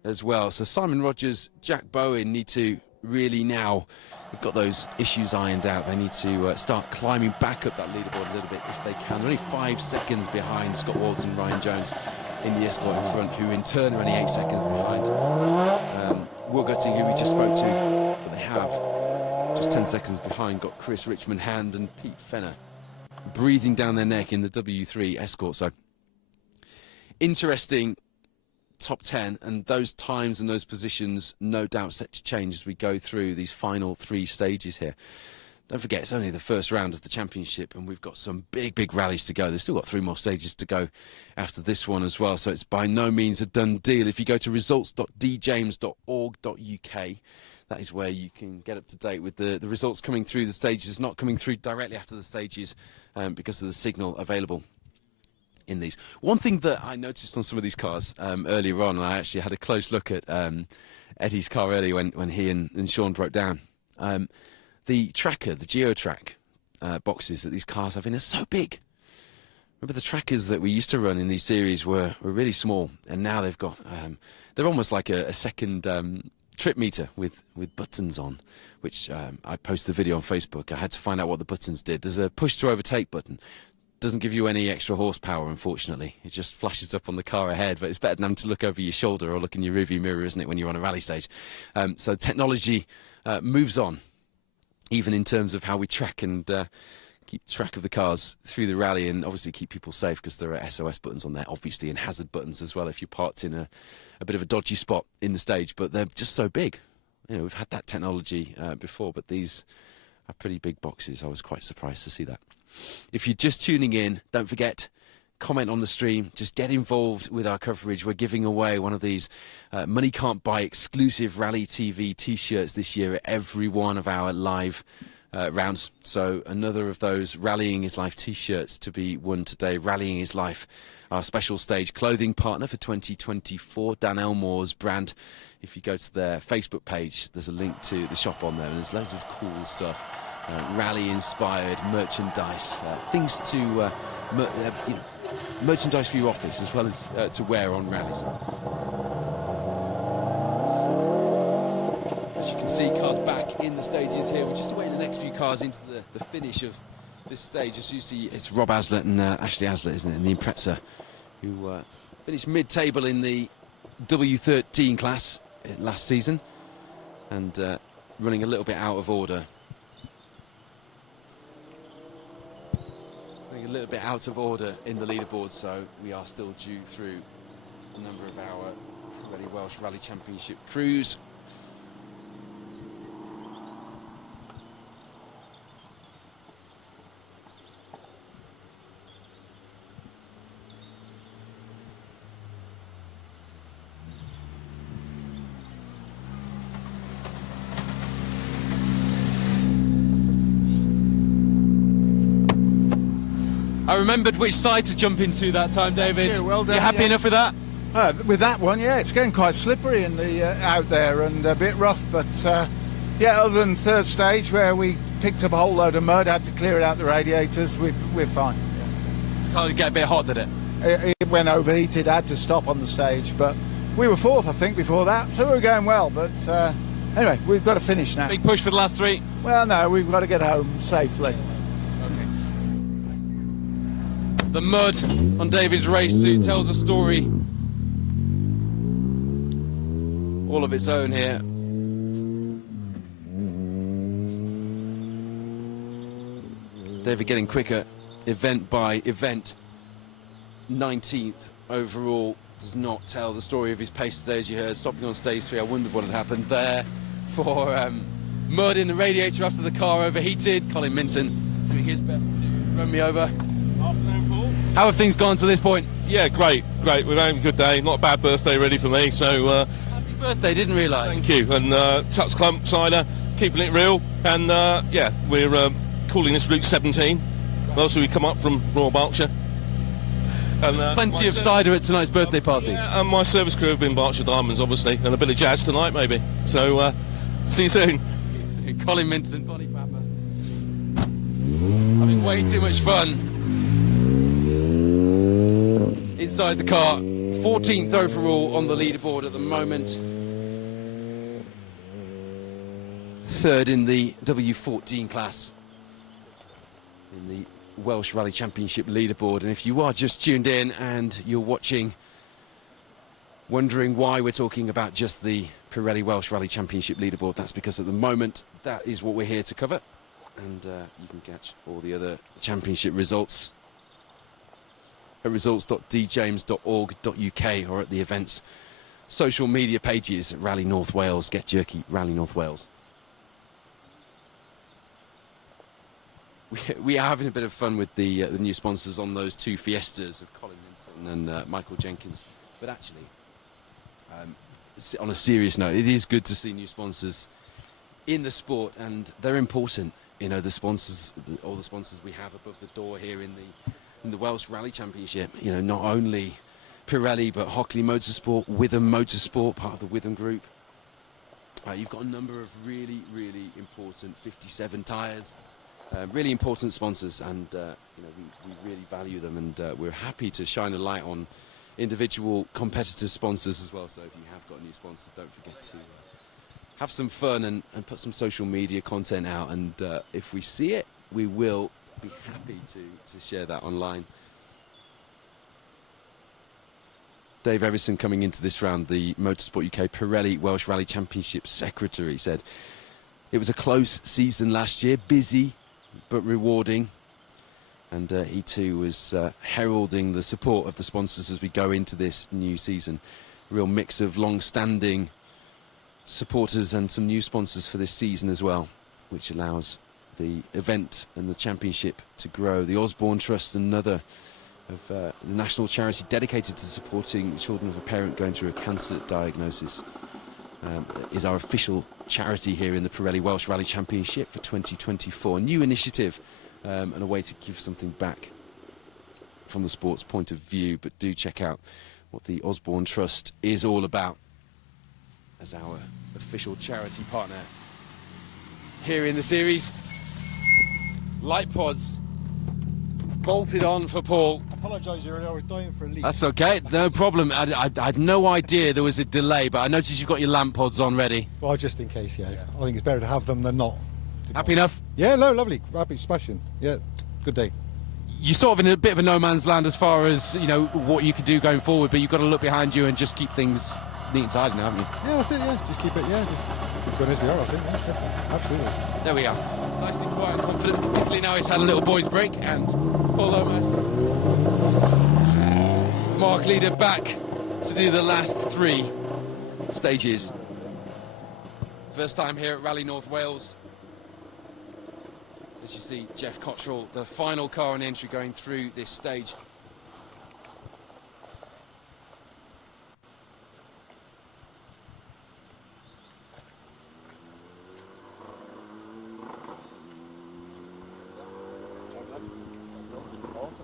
as well. So Simon Rogers, Jack Bowen need to really now, we've got those issues ironed out, they need to start climbing back up that leaderboard a little bit if they can. They're only 5 seconds behind Scott Waltz and Ryan Jones in the Escort in front, who in turn are only 8 seconds behind Woolgutting, who we just spoke to, but they have just Just 10 seconds behind got Chris Richmond Hand and Pete Fenner breathing down their neck in the W3 Escort. So interesting top 10, and those times and those positions no doubt set to change as we go through these final 3 stages here. Don't forget, it's only the first round of the championship, and we've got some big rallies to go. They've still got 3 more stages to go after this one as well, so it's by no means a done deal. If you go to results.djames.org.uk, that is where you can get up to date with the results coming through the stages, not coming through directly after the stages because of the signal available in these. One thing that I noticed on some of these cars earlier on, and I actually had a close look at Eddie's car earlier when he and Sean broke down, the tracker, the GeoTrack boxes that these cars have in are so big. Remember the trackers that we used to run in these series were really small, and now they've got, they're almost like a second trip meter with buttons on, which I posted a video on Facebook. I had to find out what the buttons did. There's a push to overtake button. Doesn't give you any extra horsepower, unfortunately. It just flashes up on the car ahead, but it's better than having to look over your shoulder or look in your rearview mirror, isn't it, when you're on a rally stage? So technology moves on, even in terms of how we track and keep track of the cars through the rally, and obviously keep people safe, because there are SOS buttons on there, obviously, and hazard buttons as well if you're parked in a bit of a dodgy spot in the stage. But they're just so big. You know, we've had that technology before, but these are pretty big boxes. I was quite surprised to see that. If you're just tuning in, don't forget, comment on the stream, just get involved with our coverage. We're giving away one of these Money Can't Buy exclusive Rally TV t-shirts this year at every one of our live rounds. So another of those Rallying is Life t-shirts to be won today. Rallying is Life, our special stage clothing partner for 2024, Dan Elmore's brand. If you go to their Facebook page, there's a link to the shop on there, and there's loads of cool stuff. Rally-inspired merchandise, things to, merchandise for your office as well as to wear on rallies. As you can see, cars back in the stages here. We're just awaiting the next few cars into the finish of this stage. As you see, it's Rob Aslett and Ashley Aslett, isn't it, in the Impreza, who finished mid-table in the W13 class last season, and running a little bit out of order. A little bit out of order in the leaderboard, so we are still due through a number of our Pirelli Welsh Rally Championship crews. I remembered which side to jump into that time, David. Thank you. Well done. You happy enough with that? With that one, yeah, it's getting quite slippery in the out there and a bit rough, but yeah, other than third stage where we picked up a whole load of mud, had to clear it out the radiators, we're fine. Yeah. It's kind of get a bit hot, did it? It went overheated, had to stop on the stage, but we were fourth, I think, before that, so we were going well, but anyway, we've got to finish now. Big push for the last 3? Well, no, we've got to get home safely. The mud on David's race suit tells a story all of its own here. David getting quicker, event by event. 19th overall. Does not tell the story of his pace today, as you heard. Stopping on stage 3, I wondered what had happened there for mud in the radiator after the car overheated. Colin Minton doing his best to run me over. How have things gone to this point? Yeah, great. We're having a good day. Not a bad birthday really for me, so... Happy birthday, didn't realise. Thank you. And Tuts Clump cider, keeping it real. And yeah, we're calling this Route 17. Also, we come up from Royal Berkshire. And, plenty of cider at tonight's birthday party. Yeah, and my service crew have been Berkshire Diamonds, obviously, and a bit of jazz tonight, maybe. So, see you soon. Colin Minton, Bonnie Papa. Having way too much fun inside the car. 14th overall on the leaderboard at the moment. 3rd in the W14 class in the Welsh Rally Championship leaderboard. And if you are just tuned in and you're watching wondering why we're talking about just the Pirelli Welsh Rally Championship leaderboard, that's because at the moment that is what we're here to cover, and you can catch all the other championship results at results.djames.org.uk or at the events social media pages at Rally North Wales. Get Jerky Rally North Wales. We are having a bit of fun with the new sponsors on those two Fiestas of Colin Minson and Michael Jenkins, but actually on a serious note, it is good to see new sponsors in the sport, and they're important. You know, the sponsors, all the sponsors we have above the door here in the Welsh Rally Championship. You know, not only Pirelli but Hockley Motorsport, Witham Motorsport, part of the Witham Group. You've got a number of really, really important 57 tyres, really important sponsors, and you know, we really value them, and we're happy to shine a light on individual competitor sponsors as well. So if you have got new sponsors, don't forget to have some fun and put some social media content out, and if we see it, we will be happy to share that online. Dave Everson, coming into this round, the Motorsport UK Pirelli Welsh Rally Championship Secretary, said it was a close season last year, busy but rewarding, and he too was heralding the support of the sponsors as we go into this new season. A real mix of long-standing supporters and some new sponsors for this season as well, which allows the event and the championship to grow. The Osborne Trust, another of the national charity dedicated to supporting children of a parent going through a cancer diagnosis, is our official charity here in the Pirelli Welsh Rally Championship for 2024. New initiative and a way to give something back from the sport's point of view, but do check out what the Osborne Trust is all about as our official charity partner here in the series. Light pods bolted on for Paul. I apologise earlier, I was dying for a leak. That's okay, no problem. I had no idea there was a delay, but I noticed you've got your lamp pods on ready. Well, just in case, yeah. I think it's better to have them than not. Happy enough? Yeah, no, lovely. Happy, smashing. Yeah, good day. You're sort of in a bit of a no man's land as far as, you know, what you could do going forward, but you've got to look behind you and just keep things neat and tidy now, haven't you? Yeah, that's it, yeah. Just keep it, yeah. Just keep going as we are, I think. Yeah, definitely. Absolutely. There we are. Nice and quiet and confident, particularly now he's had a little boys' break, and Paul Lomas, Mark Leader, back to do the last three stages. First time here at Rally North Wales. As you see, Jeff Cottrell, the final car on entry, going through this stage.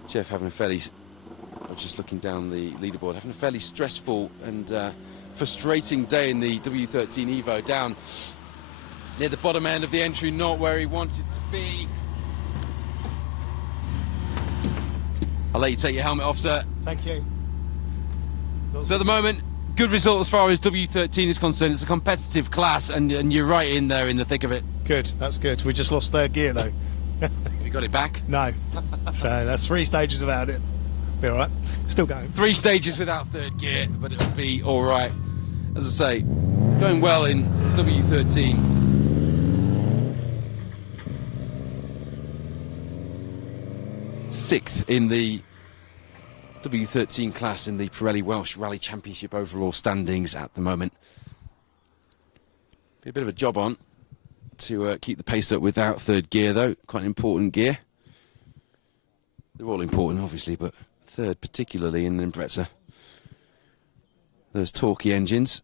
Jeff having a fairly, I was just looking down the leaderboard, having a fairly stressful and frustrating day in the W13 Evo, down near the bottom end of the entry, not where he wanted to be. I'll let you take your helmet off, sir. Thank you. So at the moment, good result as far as W13 is concerned. It's a competitive class, and you're right in there in the thick of it. Good, that's good. We just lost third gear, though. Have you got it back? No. So that's 3 stages without it. Be all right. Still going. 3 stages without third gear, but it'll be all right. As I say, going well in W13. Sixth in the W13 class in the Pirelli Welsh Rally Championship overall standings at the moment. Be a bit of a job on to keep the pace up without third gear, though. Quite an important gear. They're all important, obviously, but third particularly in Impreza. Those torquey engines.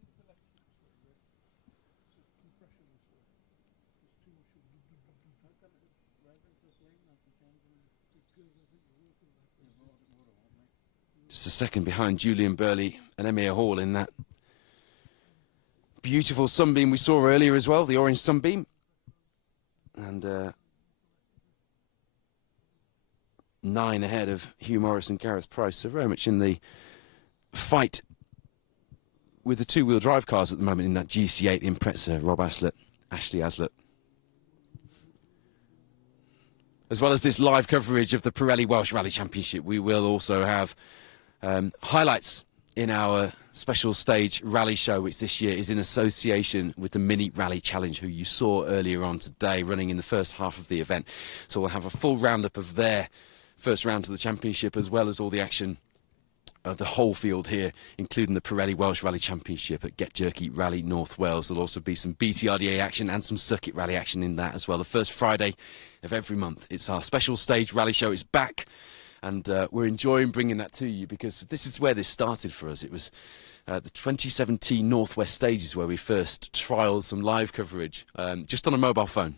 Just a second behind Julian Burley and Emir Hall in that beautiful sunbeam we saw earlier as well, the orange sunbeam. And 9 ahead of Hugh Morris and Gareth Price, so very much in the fight with the two-wheel drive cars at the moment in that GC8 Impreza. Rob Aslett, Ashley Aslett. As well as this live coverage of the Pirelli Welsh Rally Championship, we will also have highlights in our special stage rally show, which this year is in association with the Mini Rally Challenge, who you saw earlier on today running in the first half of the event. So we'll have a full roundup of their first round to the championship, as well as all the action of the whole field here, including the Pirelli Welsh Rally Championship at Get Jerky Rally North Wales. There'll also be some BTRDA action and some circuit rally action in that as well. The first Friday of every month. It's our special stage rally show. It's back, and we're enjoying bringing that to you, because this is where this started for us. It was the 2017 Northwest Stages where we first trialled some live coverage just on a mobile phone.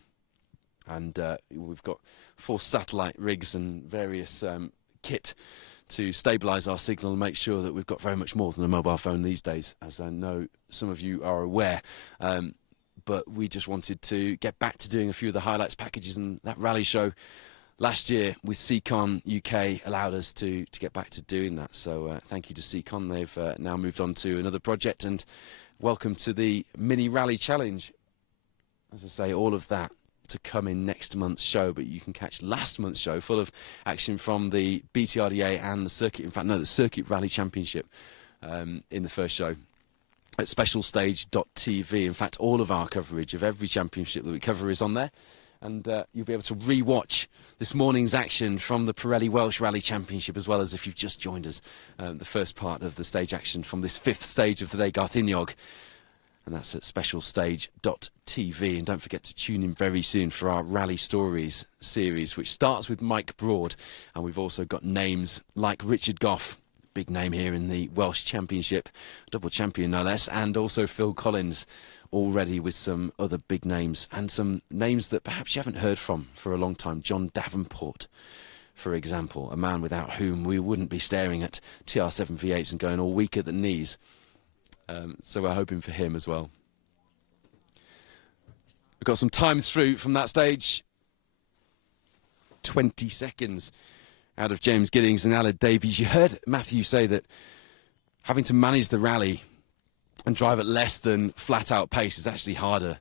And we've got 4 satellite rigs and various kit to stabilise our signal and make sure that we've got very much more than a mobile phone these days, as I know some of you are aware. But we just wanted to get back to doing a few of the highlights packages, and that rally show last year with Seacon UK allowed us to get back to doing that. So thank you to Seacon. They've now moved on to another project, and welcome to the Mini Rally Challenge. As I say, all of that to come in next month's show, but you can catch last month's show full of action from the BTRDA and the circuit, in fact no, the Circuit Rally Championship in the first show at specialstage.tv. In fact, all of our coverage of every championship that we cover is on there, and you'll be able to re-watch this morning's action from the Pirelli Welsh Rally Championship, as well as, if you've just joined us, the first part of the stage action from this 5th stage of the day, Garthiniog. And that's at specialstage.tv. And don't forget to tune in very soon for our Rally Stories series, which starts with Mike Broad. And we've also got names like Richard Goff, big name here in the Welsh Championship, double champion no less, and also Phil Collins, already with some other big names, and some names that perhaps you haven't heard from for a long time. John Davenport, for example, a man without whom we wouldn't be staring at TR7 V8s and going all weak at the knees. So we're hoping for him as well. We've got some times through from that stage. 20 seconds out of James Giddings and Aled Davies. You heard Matthew say that having to manage the rally and drive at less than flat-out pace is actually harder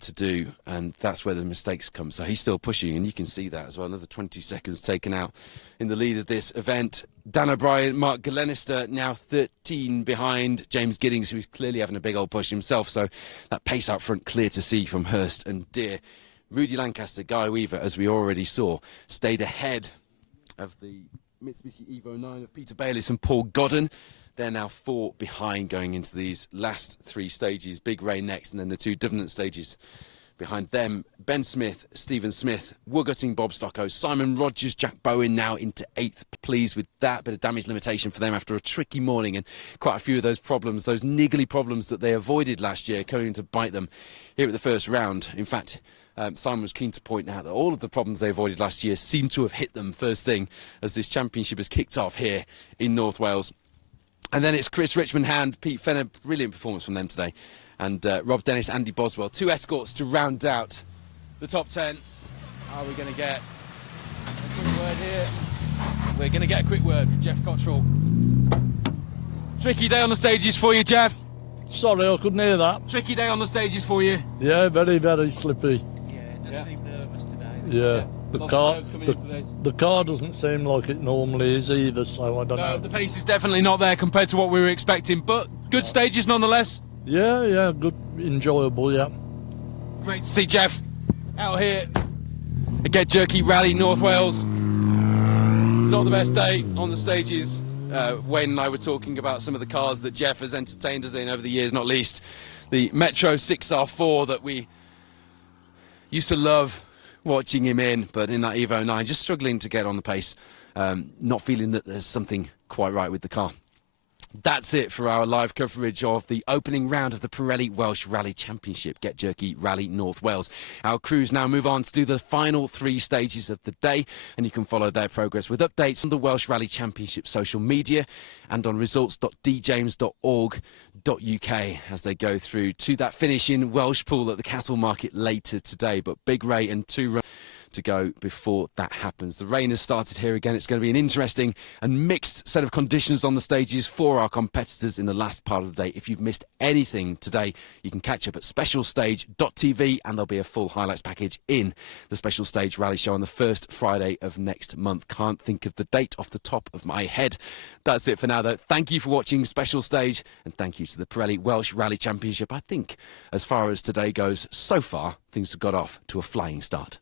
to do, and that's where the mistakes come. So he's still pushing, and you can see that as well. Another 20 seconds taken out in the lead of this event. Dan O'Brien, Mark Glenister now 13 behind James Giddings, who's clearly having a big old push himself. So that pace out front clear to see from Hurst and Deere. Rudy Lancaster, Guy Weaver, as we already saw, stayed ahead of the Mitsubishi Evo 9 of Peter Bayliss and Paul Godden. They're now 4 behind going into these last 3 stages. Big Ray next, and then the 2 Dividend stages behind them. Ben Smith, Stephen Smith, Woogutting, Bob Stocko, Simon Rogers, Jack Bowen now into 8th. Pleased with that bit of damage limitation for them after a tricky morning, and quite a few of those problems, those niggly problems that they avoided last year, coming to bite them here at the first round. In fact, Simon was keen to point out that all of the problems they avoided last year seem to have hit them first thing as this championship has kicked off here in North Wales. And then it's Chris Richmond Hand, Pete Fenner, brilliant performance from them today, and Rob Dennis, Andy Boswell. 2 escorts to round out the top 10. Are we going to get a quick word here? We're going to get a quick word from Jeff Cottrell. Tricky day on the stages for you, Jeff. Sorry, I couldn't hear that. Tricky day on the stages for you. Yeah, very, very slippy. Yeah, it does seem nervous today. Yeah. The The car doesn't seem like it normally is either, so I don't know. The pace is definitely not there compared to what we were expecting, but good stages nonetheless. Yeah, good, enjoyable, yeah. Great to see Jeff out here at Get Jerky Rally North Wales. Not the best day on the stages. Wayne and I were talking about some of the cars that Jeff has entertained us in over the years, not least the Metro 6R4 that we used to love watching him in, but in that Evo 9, just struggling to get on the pace, not feeling that there's something quite right with the car. That's it for our live coverage of the opening round of the Pirelli Welsh Rally Championship, Get Jerky Rally North Wales. Our crews now move on to do the final 3 stages of the day, and you can follow their progress with updates on the Welsh Rally Championship social media and on results.djames.org.uk as they go through to that finish in Welshpool at the cattle market later today. But Big Ray and 2 to go before that happens. The rain has started here again. It's going to be an interesting and mixed set of conditions on the stages for our competitors in the last part of the day. If you've missed anything today, you can catch up at specialstage.tv, and there'll be a full highlights package in the Special Stage Rally Show on the first Friday of next month. Can't think of the date off the top of my head. That's it for now, though. Thank you for watching Special Stage, and thank you to the Pirelli Welsh Rally Championship. I think, as far as today goes, so far, things have got off to a flying start.